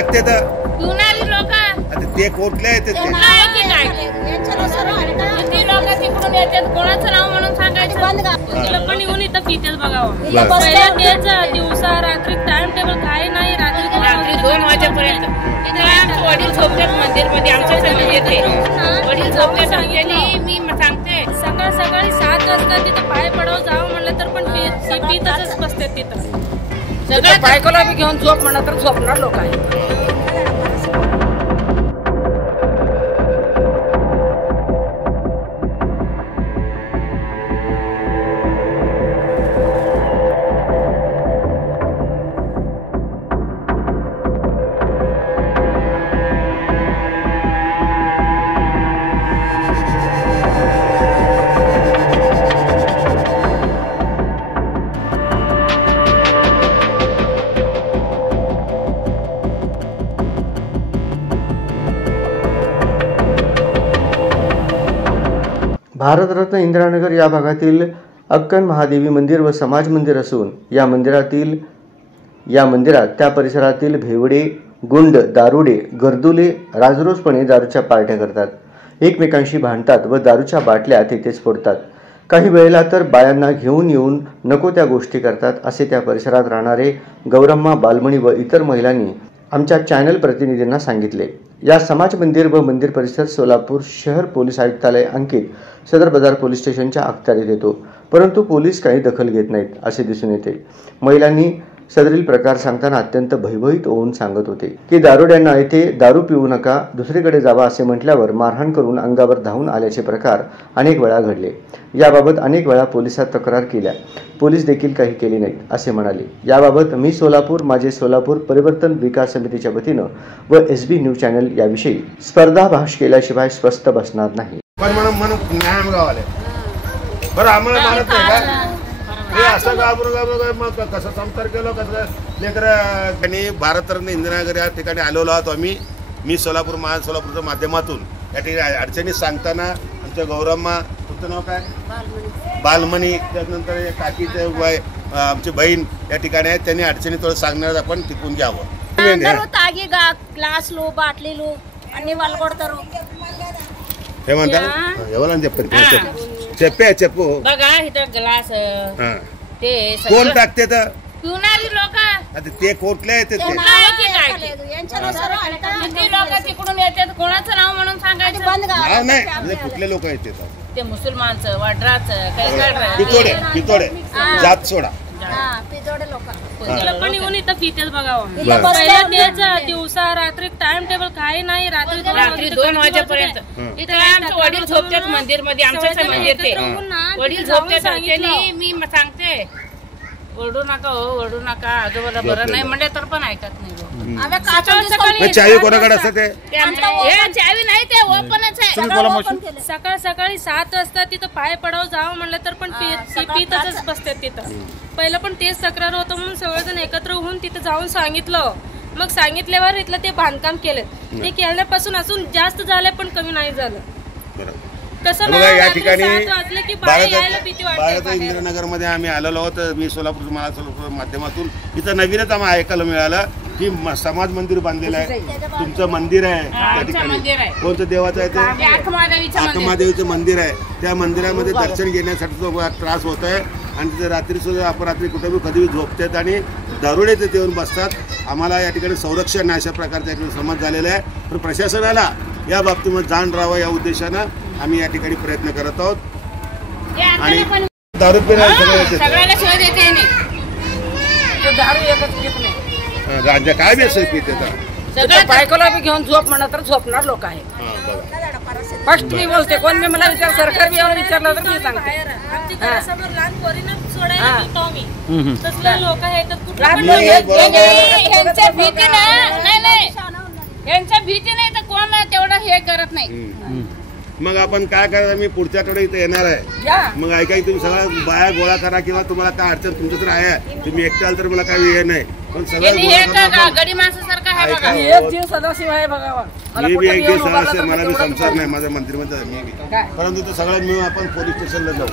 टाकते तर पिणारी लोक आता ते कुठले आहेत ते किती लोक तिकडून येतात कोणाचं नाव म्हणून सांगायचं पण येऊन इथं पितेच बघावं पहिला तेच दिवसा रात्री टाइम टेबल काय नाही रात्री 2 वाजेपर्यंत इथे आमचे वडील झोपतात मंदिर मध्ये आमच्या समोर येते वडील झोपतात सांगितले मी सांगते सकाळी 7 वाजता तिथं पाय पडावं जावं म्हणलं तर पण पितच बसतात तिथं सगळं बायकोला बी घेऊन झोप म्हणा तर झोपणार लोक आहेत. भारतरत्न इंदिरानगर या भागातील अक्कन महादेवी मंदिर व समाज मंदिर असून या मंदिरात त्या परिसरातील भेवडे, गुंड, दारुडे, गर्दुले राजरोसपणे दारूच्या पार्ट्या करतात, एकमेकांशी भांडतात व दारूच्या बाटल्या तेथेच फोडतात. काही वेळेला तर बायांना घेऊन येऊन नको त्या गोष्टी करतात असे त्या परिसरात राहणारे गौरम्मा, बालमणी व इतर महिलांनी आमच्या चॅनल प्रतिनिधींना सांगितले. या समाज मंदिर व मंदिर परिसर सोलापूर शहर पोलीस आयुक्तालय अंकित सदर बाजार पोलीस स्टेशनच्या अखत्यारीत येतो, परंतु पोलीस काही दखल घेत नाहीत असे दिसून येते. महिलांनी सदरील प्रकार सांगताना अत्यंत भयभीत होऊन सांगत होते की दारुड्यांना येथे दारू पिऊ नका, दुसरीकडे जावा असे म्हटल्यावर मारहाण करून अंगावर धावून आल्याचे प्रकार अनेक वेळा घडले. याबाबत अनेक वेळा पोलिसात तक्रार केल्या, पोलीस देखील काही केले नाहीत असे म्हणाले. याबाबत मी सोलापूर, माझे सोलापूर परिवर्तन विकास समितीच्या वतीनं व SB न्यूज चॅनल याविषयी स्पर्धाभास केल्याशिवाय स्वस्थ बसणार नाही. बरं आम्हाला मानत नाही का हे असं घाबरून मग कसं संसार केलं कसं लेकरं. आणि भारतरत्न इंदिरानगर या ठिकाणी आलेलो आहोत आम्ही. मी सोलापूर सोलापूरच्या माध्यमातून या ठिकाणी अडचणी सांगताना आमच्या गौरम्मा, तुमचं नाव काय, बालमणी, त्यानंतर काकीचे वय आमची बहीण या ठिकाणी आहेत, त्यांनी अडचणी थोडं सांगणार आपण टिकून घ्यावं. तागी ग्लास लो बाटली लो आणि वालगोडतारो हे म्हणतात एवढा చెప్పు बघा इथं ग्लास ते कोण टाकते तर पिणारी लोक आता ते कुठले आहेत ते किती लोक तिकडून येतात कोणाचं नाव म्हणून सांगायचं नाव नाही कुठले लोक येतात ते मुसलमानचं, वड्राचं, पितोडे जात सोडा पण येऊन इथं पितेच बघावं पहिला तेच दिवसा रात्री टाइम टेबल काय नाही रात्री 2 वाजेपर्यंत इथे आमचे वडील झोपतात मंदिर मध्ये आमच्या समोर येते वडील झोपतात सांगितले मी सांगते ओरडू नका हो ओरडू नका आजोबाला बरं नाही म्हणले तर पण ऐकत नाही. चावी कोणाकडे असते ते चावी नाही ते ओपनच आहे. सकाळी 7 वाजता तिथं पाय पडावं जावं म्हणलं तर पण पितच बसतात तिथं. पहिलं पण तेच तक्रार होतं म्हणून सगळेजण एकत्र होऊन तिथं जाऊन सांगितलं. मग सांगितल्यावर इथलं ते बांधकाम केलं, ते केल्यापासून असून जास्त झालं पण कमी नाही झालं. कसं या ठिकाणी भारत इंदिरानगर मध्ये आम्ही आलेलो आहोत. मी सोलापूर माध्यमातून इथं नवीनच आम्हाला ऐकायला मिळालं की समाज मंदिर बांधलेलं आहे. तुमचं मंदिर आहे त्या ठिकाणी, कोणतं देवाचं आहे ते आत्मादेवीचं मंदिर आहे. त्या मंदिरामध्ये दर्शन घेण्यासाठी तो त्रास होत आहे आणि तिथे रात्री सुद्धा अपरात्री कुठे कधी झोपतात आणि दारुडे तिथे येऊन बसतात. आम्हाला या ठिकाणी संरक्षण अशा प्रकारचा समज झालेला आहे. पण प्रशासनाला या बाबतीमध्ये जाण राहावं या उद्देशानं आम्ही या ठिकाणी प्रयत्न करत आहोत. आणि दारू सगळ्याला शोध येते दारू एकच घेत नाही गांजा काय बी असेल पिते तर बायकोला बी घेऊन झोप म्हणा तर झोपणार लोक आहे. फर्स्ट मी बोलते कोण मी मला विचार सरकार बी येऊन विचारलं तर मी सांगते लहान पोरीनं सोडायला तसले लोक आहेत यांच्या भीती नाही यांच्या भीती नाही तर कोण तेवढं हे करत नाही. मग आपण काय करायचं, मी पुढच्या आठवड्यात इथे येणार आहे. मग ऐकाय तुम्ही सगळ्या बाया गोळा करा किंवा तुम्हाला काय अडचण तुमचं तर आहे, तुम्ही एकटे आल तर मला काही हे नाही. पण सगळं गडी माणसासारखं आहे बघा. एक जीव सदाशिव आहे बघा. मी बी एक जीव सदाशिव, मला बी संसार नाही माझ्या मंदिरमध्ये मी बी. परंतु तो सगळं मिळून आपण पोलीस स्टेशनला जाऊ.